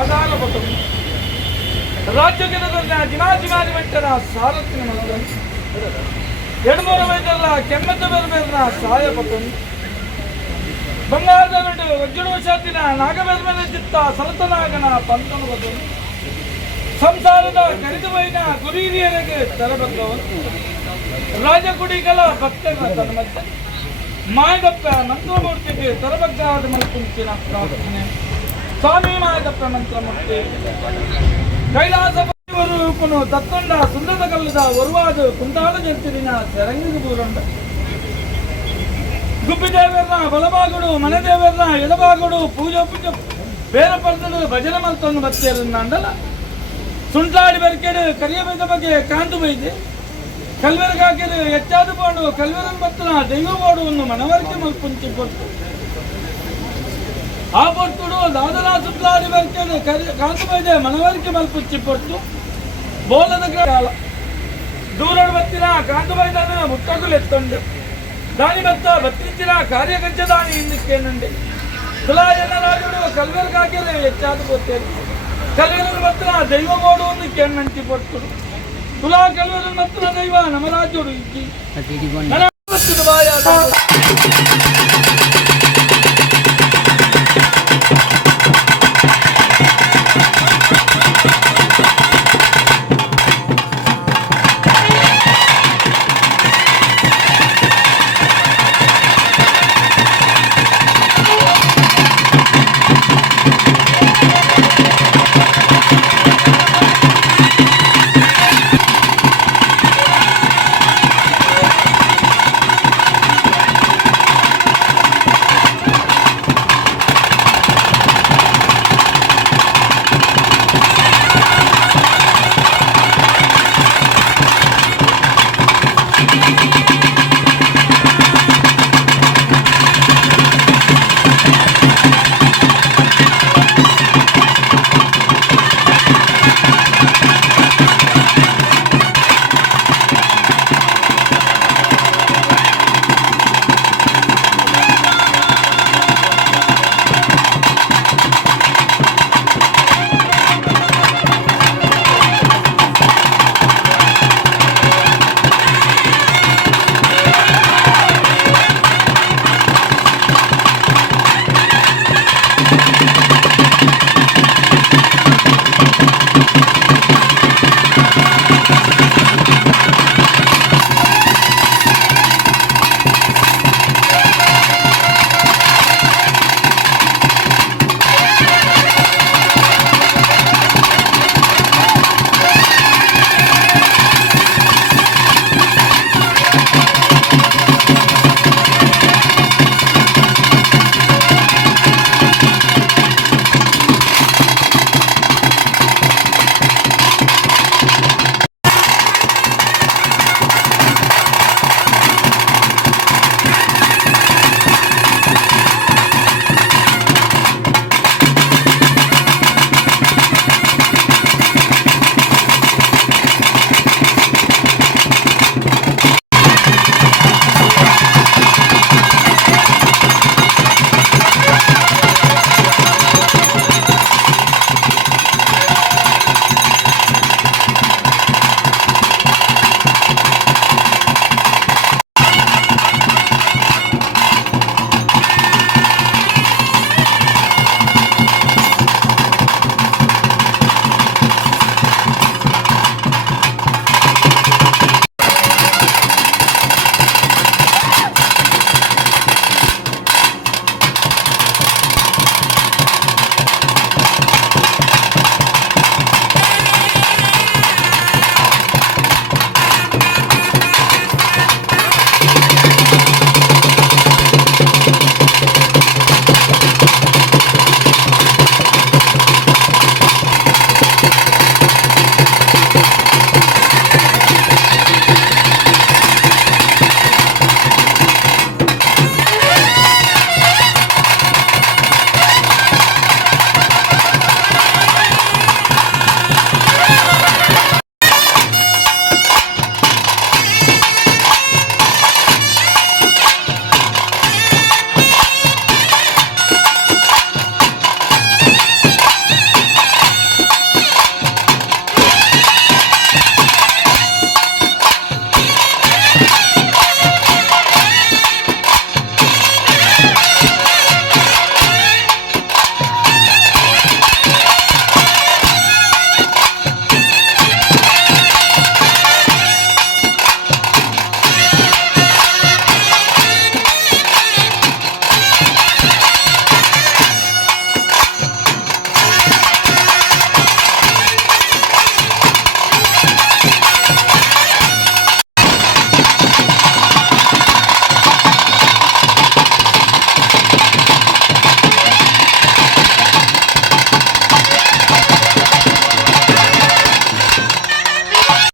ಆಧಾರಪಟ್ಟು ರಾಜ್ಯಗಿರದನ್ನ ದಿಮಾದಿಮಾದಿ ಮೆಟ್ಟನ ಸಾರಥಿನ ಮಗಳು ಎಡಮೂರ ವೈದ್ಯರ ಕೆಮ್ಮತ್ತ ಬೆರ್ಬೇರ್ನ ಸಹಾಯಪಟ್ಟು ಬಂಗಾರದ ನಡು ವಜ್ಜುಡು ಶಾತಿನ ನಾಗಬೆರ್ಮನ ಚಿತ್ತ ಸರತನಾಗನ ಪಂತನ ಬದು ಸಂಸಾರದ ಕರಿದುವೈನ ಗುರಿಹಿರಿಯರಿಗೆ ತರಬದ್ದವನು ರಾಜಗುಡಿಗಳ ಭಕ್ತರ ತನ್ಮತ್ತೆ ಮಾಯದಪ್ಪ ಮಂತ್ರಮೂರ್ತಿಗೆ ತರಬಗ್ಗಾದ ಮಲ್ಕುಂಚಿನ ಪ್ರಾರ್ಥನೆ ಸ್ವಾಮಿ ಮಾಯದಪ್ಪ ಮಂತ್ರಮೂರ್ತಿ ಕೈಲಾಸ ರೂಪನು ತತ್ತೊಂಡ ಸುಂದರದ ಕಲ್ಲದ ಒರುವಾದ ಕುಂಟಾಳ ಜಂತಿನ ಸೆರಂಗಿಗೆ ಬೂರಂಡ ಗುಬ್ಬಿದೇವರನ್ನ ಬಲಭಾಗಡು ಮನೆದೇವರನ್ನ ಎಡಭಾಗಡು ಪೂಜೆ ಬೇರೆ ಪಡೆದು ಭಜನೆ ಮಲ್ತೊಂದು ಬತ್ತೇರನ್ನಂಡಲ್ಲ ಸುಂಟಾಡಿ ಬೆರಕೆಡು ಕರಿಯ ಬೈದ ಬಗ್ಗೆ ಕಾಂತು ಬೈದೆ ಕಲ್ವೆರಗಾಕಿರು ಹೆಚ್ಚಾದ ಬೋಡು ಕಲ್ವೆರನ್ ಬತ್ತನ ದೈವ ಬೋಡುವನ್ನು ಮನವರಿಕೆ ಮಲ್ಪುಂಚಿ ಕೊಟ್ಟು ಆ ಪೊಟ್ಟುಡು ದಾದರ ಸುತ್ತಲಾಡಿ ಬೆರಕೆಡು ಕಾಂತು ಬೈದೆ ಮನವರಿಕೆ ಮಲ್ಪುಂಚಿ ಕೊಟ್ಟು ಬೋಲದ ಕಾಲ ದೂರಡು ಬತ್ತಿನ ಕಾಂತು ಬೈದನ ಮುಟ್ಟಗುಲು ಎತ್ತೊಂಡು ದಾನಿ ಬತ್ತ ಬತ್ತಿಂಚಿನ ಕಾರ್ಯಗಜ್ಜ ದಾನಿ ಹಿಂದಕ್ಕೆ ನಂಡಿ ತುಲಾಯನ ರಾಜುಡು ಕಲ್ವೆರಗಾಕಿರು ಹೆಚ್ಚಾದ ಬೋತೇನೆ ಕಲ್ವೆರನ್ ಬತ್ತನ ದೈವ ಬೋಡುವನ್ನು ಕೆಣ್ಣಂಟಿ ಕೊಟ್ಟು ತುಲಾ ಕಲ್ವೆರನ್ ಬತ್ತನ ದೈವ ನಮರಾಜುಡು ಇಕ್ಕಿ